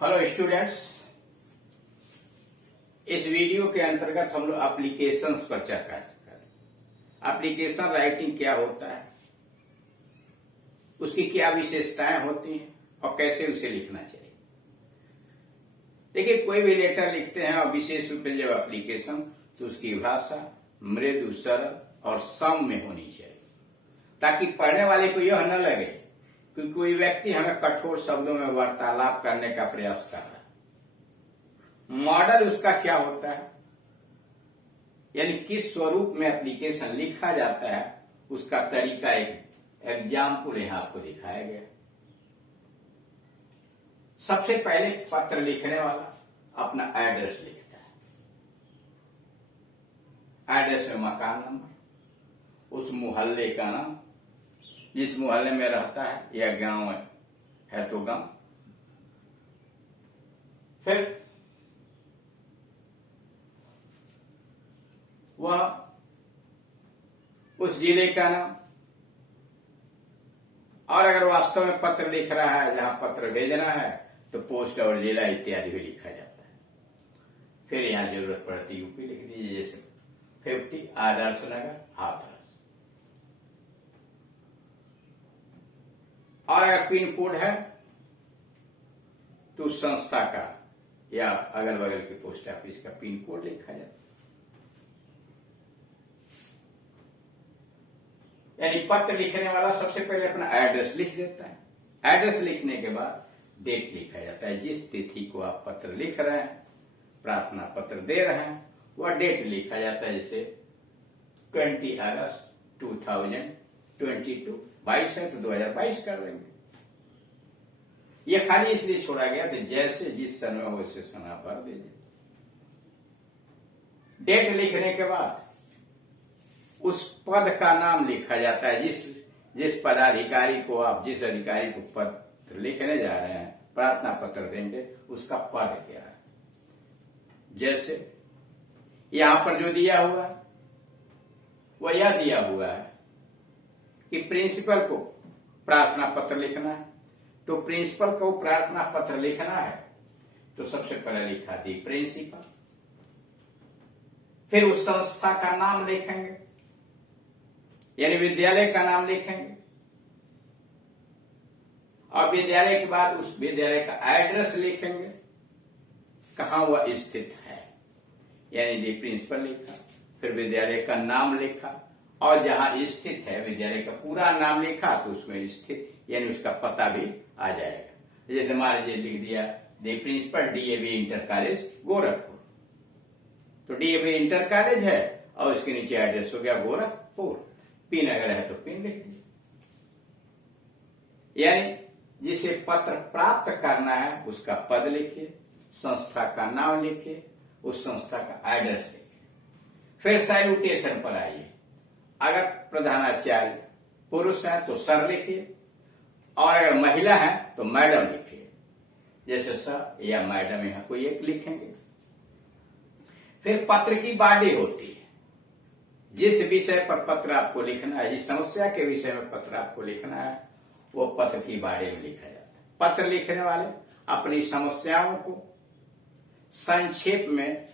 Hello students, इस video के अंतर्गत हम लोग एप्लीकेशंस पर चर्चा करें। एप्लीकेशन राइटिंग क्या होता है, उसकी क्या विशेषताएं होती हैं और कैसे उसे लिखना चाहिए। देखिए, कोई भी लेटर लिखते हैं और विशेष रूप से जब एप्लीकेशन, तो उसकी भाषा मृदु, सरल और सौम्य होनी चाहिए, ताकि पढ़ने वाले को यह न लगे कि कोई व्यक्ति हमें कठोर शब्दों में वार्तालाप करने का प्रयास कर रहा है। मॉडल उसका क्या होता है, यानी किस स्वरूप में एप्लीकेशन लिखा जाता है, उसका तरीका एक एग्जाम्पल यहां आपको दिखाया गया। सबसे पहले पत्र लिखने वाला अपना एड्रेस लिखता है। एड्रेस में मकान नंबर, उस मोहल्ले का नाम, जिस मोहल्ले में रहता है, या गांव है तो गांव, फिर वह उस जिले का नाम, और अगर वास्तव में पत्र लिख रहा है, जहां पत्र भेजना है, तो पोस्ट और जिला इत्यादि भी लिखा जाता है। फिर यहां जरूरत पड़ती यूपी लिख दीजिए, जैसे 50 आदर्श नगर, हाथरस। और अगर पिन कोड है तो उस संस्था का या अगल बगल के पोस्ट ऑफिस का पिन कोड लिखा जाता है। यानी पत्र लिखने वाला सबसे पहले अपना एड्रेस लिख देता है। एड्रेस लिखने के बाद डेट लिखा जाता है। जिस तिथि को आप पत्र लिख रहे हैं, प्रार्थना पत्र दे रहे हैं, वह डेट लिखा जाता है। जैसे 20 अगस्त 2022, 22 है तो 2022 कर देंगे। यह खाली इसलिए छोड़ा गया कि जैसे जिस सन में हो वैसे सन आप भर दीजिए। डेट लिखने के बाद उस पद का नाम लिखा जाता है। जिस पदाधिकारी को आप, जिस अधिकारी को पत्र लिखने जा रहे हैं, प्रार्थना पत्र देंगे, उसका पद क्या है। जैसे यहां पर जो दिया हुआ है वह यह दिया हुआ है कि प्रिंसिपल को प्रार्थना पत्र लिखना है। तो प्रिंसिपल को प्रार्थना पत्र लिखना है तो सबसे पहले लिखा दी प्रिंसिपल। फिर उस संस्था का नाम लिखेंगे, यानी विद्यालय का नाम लिखेंगे, और विद्यालय के बाद उस विद्यालय का एड्रेस लिखेंगे, कहां वह स्थित है, यानी दी प्रिंसिपल लिखा। फिर विद्यालय का नाम लिखा, और जहां स्थित है विद्यालय का पूरा नाम लिखा, तो उसमें स्थित यानी उसका पता भी आ जाएगा। जैसे मान लीजिए लिख दिया the principal DAV inter college Gorakhpur, तो डीएवी इंटर कॉलेज है और उसके नीचे एड्रेस हो गया गोरखपुर। पिन अगर है तो पिन लिख दिया। यानी जिसे पत्र प्राप्त करना है उसका पद लिखिए, संस्था का नाम लिखिए, उस संस्था का एड्रेस लिखिए। फिर सैल्यूटेशन पर आइए। अगर प्रधानाचार्य पुरुष है तो सर लिखिए, और अगर महिला है तो मैडम लिखिए। जैसे सर या मैडम, यहां कोई एक लिखेंगे। फिर पत्र की बॉडी होती है। जिस विषय पर पत्र आपको लिखना है, जिस समस्या के विषय में पत्र आपको लिखना है, वो पत्र की बॉडी में लिखा जाता है। पत्र लिखने वाले अपनी समस्याओं को संक्षेप में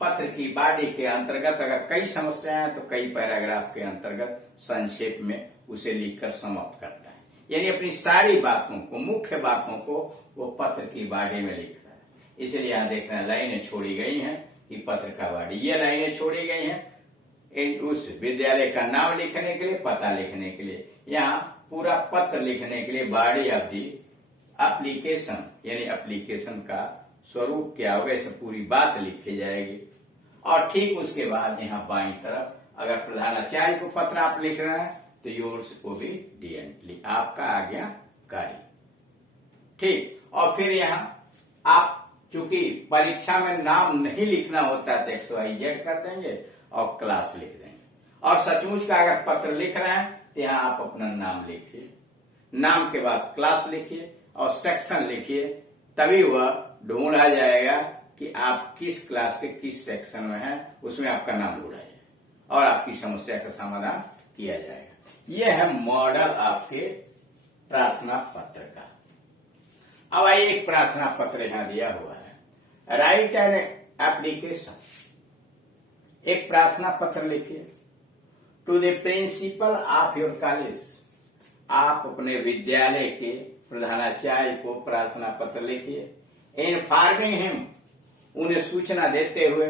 पत्र की बॉडी के अंतर्गत, अगर कई समस्याएं हैं तो कई पैराग्राफ के अंतर्गत संक्षेप में उसे लिखकर समाप्त करता है। यानी अपनी सारी बातों को, मुख्य बातों को वो पत्र की बॉडी में लिख रहा है। इसलिए यहां देख रहे हैं लाइनें छोड़ी गई हैं कि पत्र का बॉडी, ये लाइनें छोड़ी गई हैं उस विद्यालय का नाम लिखने के लिए, पता लिखने के लिए। यहाँ पूरा पत्र लिखने के लिए बॉडी ऑफ दी एप्लीकेशन, यानी एप्लीकेशन का स्वरूप क्या होगा, इसे पूरी बात लिखी जाएगी। और ठीक उसके बाद यहाँ बाईं तरफ अगर प्रधानाचार्य को पत्र आप लिख रहे हैं तो योर्स ओबीडिएंटली, आपका आज्ञाकारी। ठीक, और फिर यहाँ आप चूंकि परीक्षा में नाम नहीं लिखना होता तो XYZ कर देंगे और क्लास लिख देंगे। और सचमुच का अगर पत्र लिख रहे हैं तो यहाँ आप अपना नाम लिखिए, नाम के बाद क्लास लिखिए और सेक्शन लिखिए, तभी वह ढूंढा जाएगा कि आप किस क्लास के किस सेक्शन में हैं, उसमें आपका नाम ढूंढा जाएगा और आपकी समस्या का समाधान किया जाएगा। यह है मॉडल आपके प्रार्थना पत्र का। अब आइए एक प्रार्थना पत्र यहां दिया हुआ है, राइट एन एप्लीकेशन, एक प्रार्थना पत्र लिखिए to the principal of your college, आप अपने विद्यालय के प्रधानाचार्य को प्रार्थना पत्र लिखिए। इन्फॉर्मिंग हिम, उन्हें सूचना देते हुए,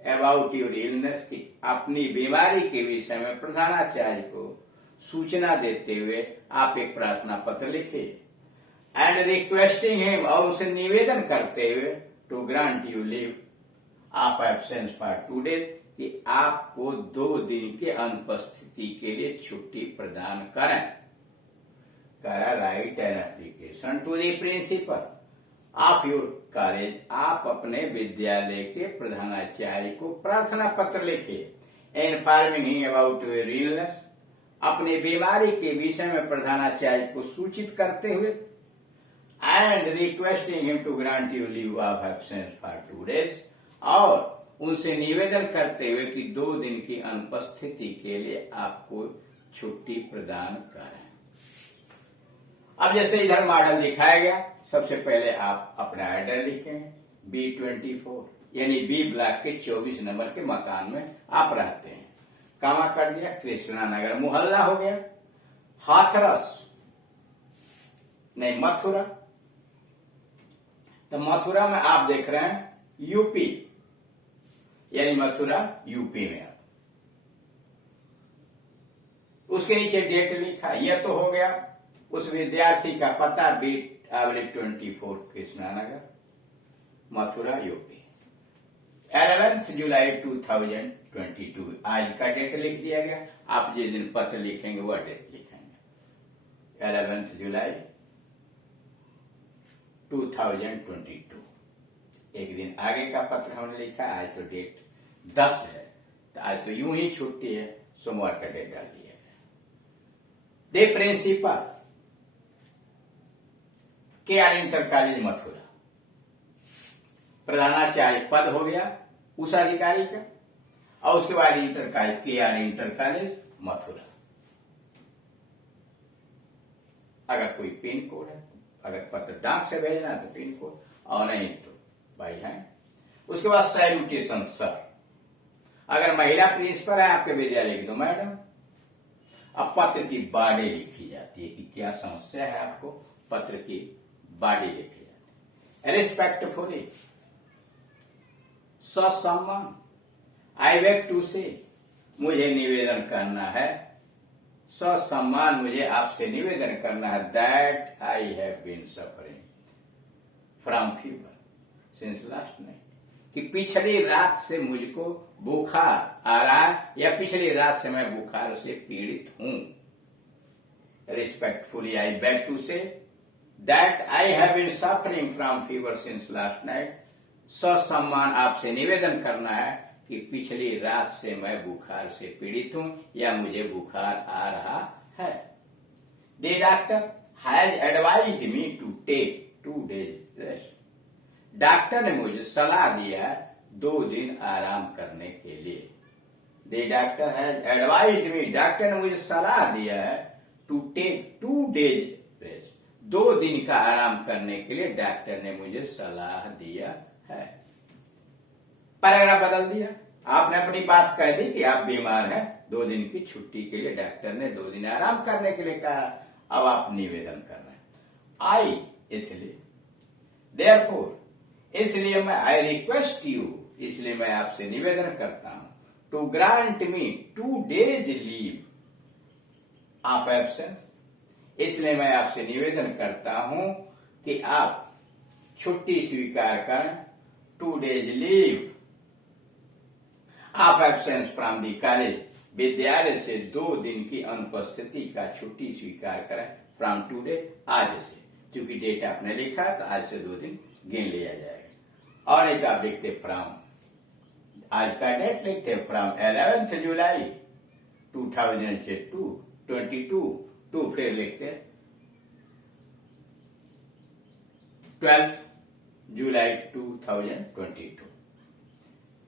अबाउट योर इलनेस, की अपनी बीमारी के विषय में प्रधानाचार्य को सूचना देते हुए आप एक प्रार्थना पत्र लिखिए। एंड रिक्वेस्टिंग हिम, और उनसे निवेदन करते हुए, to grant you leave of absence for 2 days, कि आपको 2 दिन के अनुपस्थिति के लिए छुट्टी प्रदान करें। करा write an application to the principal of your college, आप अपने विद्यालय के प्रधानाचार्य को प्रार्थना पत्र लिखिए। Informing him about your illness, अपनी बीमारी के विषय में प्रधानाचार्य को सूचित करते हुए, and requesting him to grant you leave of absence for 2 days, और उनसे निवेदन करते हुए कि 2 दिन की अनुपस्थिति के लिए आपको छुट्टी प्रदान करें। अब जैसे इधर मॉडल दिखाया गया, सबसे पहले आप अपना एड्रेस लिखेंगे, B24, यानी बी ब्लॉक के 24 नंबर के मकान में आप रहते हैं। कामा कर दिया, कृष्णा नगर मोहल्ला हो गया, हाथरस नहीं मथुरा, तो मथुरा में आप देख रहे हैं यूपी, यानी मथुरा यूपी में। आप उसके नीचे डेट लिखा, यह तो हो गया उस विद्यार्थी का पता, B24 कृष्णा नगर मथुरा यूपी। 11 जुलाई 2022 आज का डेट लिख दिया गया। आप जिस दिन पत्र लिखेंगे वह डेट लिखेंगे, 11 जुलाई 2022। एक दिन आगे का पत्र हमने लिखा, आज तो डेट 10 है, तो आज तो यूं ही छुट्टी है, सोमवार का डेट डाल दिया गया। The principal KR inter college Mathura, प्रधानाचार्य पद हो गया उस अधिकारी का, और उसके बाद inter college KR inter college Mathura. अगर कोई पिन कोड है, अगर पत्र डाक से भेजना है तो पिन कोड, और नहीं तो भाई है। उसके बाद सैल्यूटेशन सर, अगर महिला प्रिंसिपल है आपके विद्यालय की तो मैडम। अब पत्र की बॉडी लिखी जाती है कि क्या समस्या है, आपको पत्र की बॉडी लिखी जाती है। रिस्पेक्टफुली, ससम्मान, आई बेग टू से, मुझे निवेदन करना है, ससम्मान मुझे आपसे निवेदन करना है, that I have been suffering from fever since last night, कि पिछली रात से मुझको बुखार आ रहा है, या पिछली रात से मैं बुखार से पीड़ित हूं। Respectfully I beg to say that I have been suffering from fever since last night, ससम्मान आपसे निवेदन करना है कि पिछली रात से मैं बुखार से पीड़ित हूं, या मुझे बुखार आ रहा है। The doctor has advised me to take 2 days rest, doctor ने मुझे सलाह दिया 2 दिन आराम करने के लिए। The doctor has advised me, doctor ने मुझे सलाह दिया है टू टेक 2 days रेस्ट, 2 दिन का आराम करने के लिए डॉक्टर ने मुझे सलाह दिया है। पैराग्राफ बदल दिया, आपने अपनी बात कह दी कि आप बीमार हैं, 2 दिन की छुट्टी के लिए डॉक्टर ने 2 दिन आराम करने के लिए कहा, अब आप निवेदन कर रहे हैं। आई, इसलिए, देयरफॉर, इसलिए मैं, आई रिक्वेस्ट यू, इसलिए मैं आपसे निवेदन करता हूं, to grant me 2 days leave of absence, इसलिए मैं आपसे निवेदन करता हूं कि आप छुट्टी स्वीकार करें, 2 days leave of absence from the college, विद्यालय से 2 दिन की अनुपस्थिति का छुट्टी स्वीकार करें, फ्रॉम टुडे, आज से, क्योंकि डेट आपने लिखा तो आज से 2 दिन गिन लिया जाएगा। और नहीं तो आप लिखते फ्रॉम, आज का डेट लिखते फ्रॉम 11 जुलाई 2022, फिर लिखते 12 जुलाई 2022।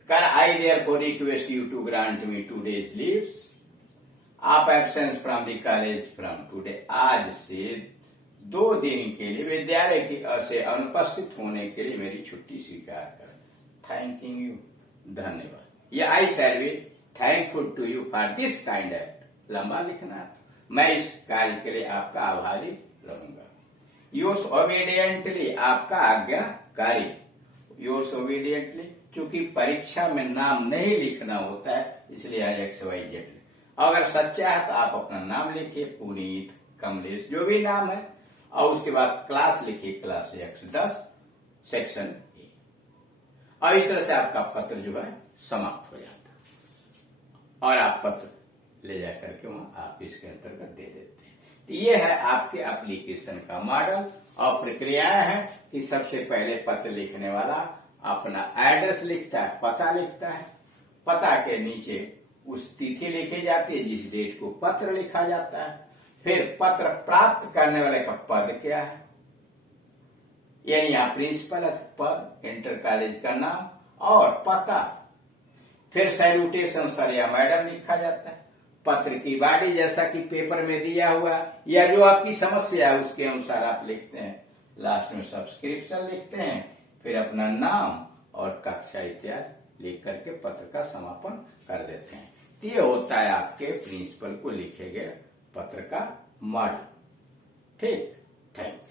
I therefore request you to grant me 2 days leaves of absence from the college from today, आज से 2 दिन के लिए विद्यालय की से अनुपस्थित होने के लिए मेरी छुट्टी स्वीकार करें। थैंकिंग यू, धन्यवाद। या I shall be thankful to you for this kind act. लंबा लिखना, मैं इस कार्य के लिए आपका आभारी रहूंगा। योर्स ओबीडियंटली, आपका आज्ञाकारी। योर्स ओबीडियंटली, क्योंकि परीक्षा में नाम नहीं लिखना होता है इसलिए XYZ। अगर सच्चा है तो आप अपना नाम लिखिए, पुनीत, कमलेश, जो भी नाम है, और उसके बाद क्लास लिखिए, क्लास X10 सेक्शन A। और इस तरह से आपका पत्र जो है समाप्त हो जाता है और आप पत्र ले जाकर के वहां आप इसके अंतर्गत दे देते हैं। तो ये है आपके एप्लीकेशन का मॉडल। और प्रक्रियाएं है कि सबसे पहले पत्र लिखने वाला अपना एड्रेस लिखता है, पता लिखता है, पता के नीचे उस तिथि लिखी जाती है जिस डेट को पत्र लिखा जाता है। फिर पत्र प्राप्त करने वाले का पद क्या है, यानी यहाँ प्रिंसिपल है, पद, इंटर कॉलेज का नाम और पता। फिर सैल्यूटेशन सर या मैडम लिखा जाता है। पत्र की बॉडी जैसा कि पेपर में दिया हुआ या जो आपकी समस्या है उसके अनुसार आप लिखते हैं। लास्ट में सब्सक्रिप्शन लिखते हैं, फिर अपना नाम और कक्षा इत्यादि लिख करके पत्र का समापन कर देते हैं। तो ये होता है आपके प्रिंसिपल को लिखे गए पत्र का मॉडल। ठीक, थैंक यू।